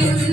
you.